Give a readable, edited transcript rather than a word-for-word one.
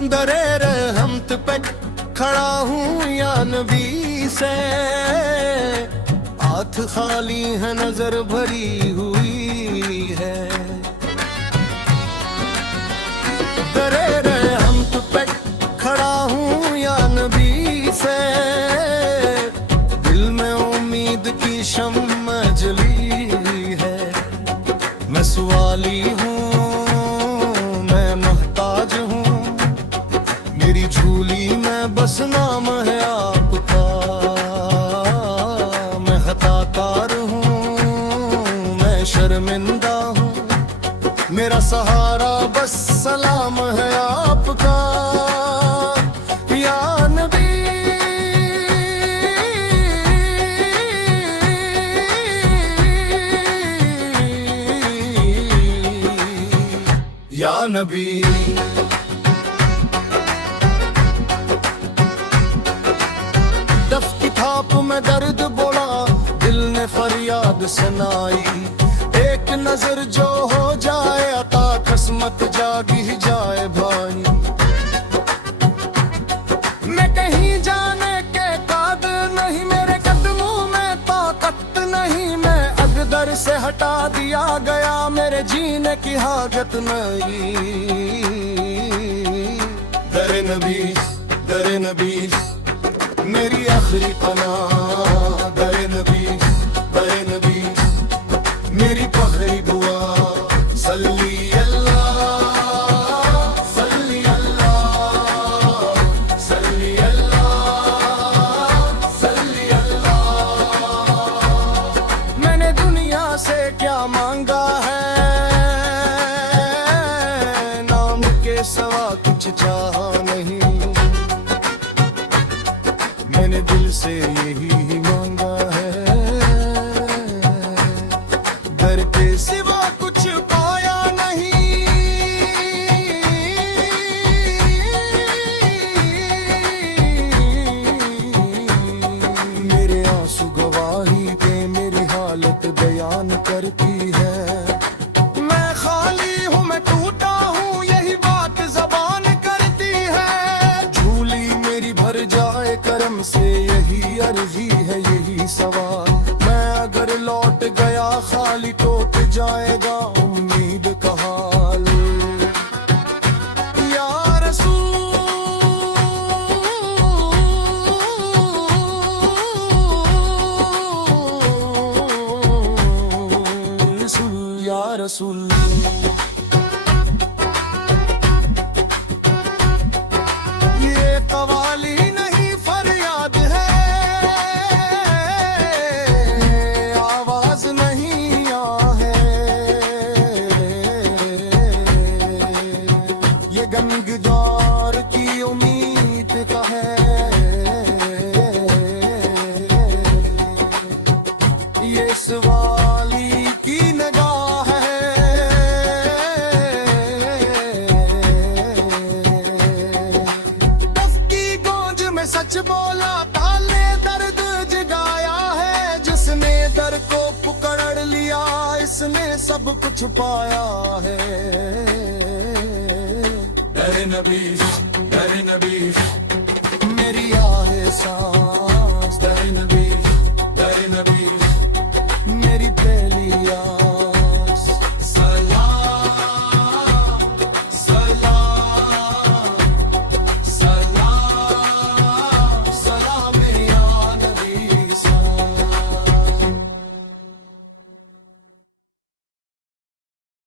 दरे रहमत पे खड़ा हूँ या नबी से, हाथ खाली है नजर भरी हुई है। दरे रहमत पे खड़ा हूँ या नबी से, दिल में उम्मीद की शम्मा जली हुई है। मैं सवाली हूँ, मैं मोहताज हूँ, मेरी झूली में बस नाम है आपका। मैं खताकार हूँ, मैं शर्मिंदा हूँ, मेरा सहारा बस सलाम है आपका। या नबी, या नबी। दफ की थाप में दर्द बोला, दिल ने फरियाद सुनाई। एक नजर जो हो जाए अता, किस्मत जागी जाए भाई। मैं कहीं जाने के काबिल नहीं, मेरे कदमों में ताकत नहीं। मैं अगदर से हटा दिया गया, मेरे जीने की हाजत नहीं। दरे नबी, दरे नबी मेरी आखिरी पनाह। दरे नबी, दरे नबी मेरी पहली दुआ। सल्ली अल्लाह, सल्ली अल्लाह, सल्ली अल्लाह, सल्ली अल्लाह। मैंने दुनिया से क्या मांगा है, नाम के सिवा कुछ चाहा नहीं। मैंने दिल से यही मांगा है, दर के सिवा कुछ पाया नहीं। मेरे आंसू गवाही दे, मेरी हालत बयान करती है। मैं खाली हूँ, मैं टूटा हूँ, यही बात ज़बान करती है। झूली मेरी भर जाए करम से, यही अर्जी है, यही सवाल। मैं अगर लौट गया खाली, टूट जाएगा उम्मीद का हाल। या रसूल, या रसूल। ये कवाली नहीं फरियाद है, आवाज नहीं आहे। ये गमगदार की उम्मीद का है, ये सवाली की निगाह है। सच बोला, ताले दर्द जगाया है। जिसने दर को पकड़ लिया, इसने सब कुछ पाया है। दरे नबी, दरे नबी मेरी आहे सांस। दरे नबी, दरे नबी मेरी पहली याद।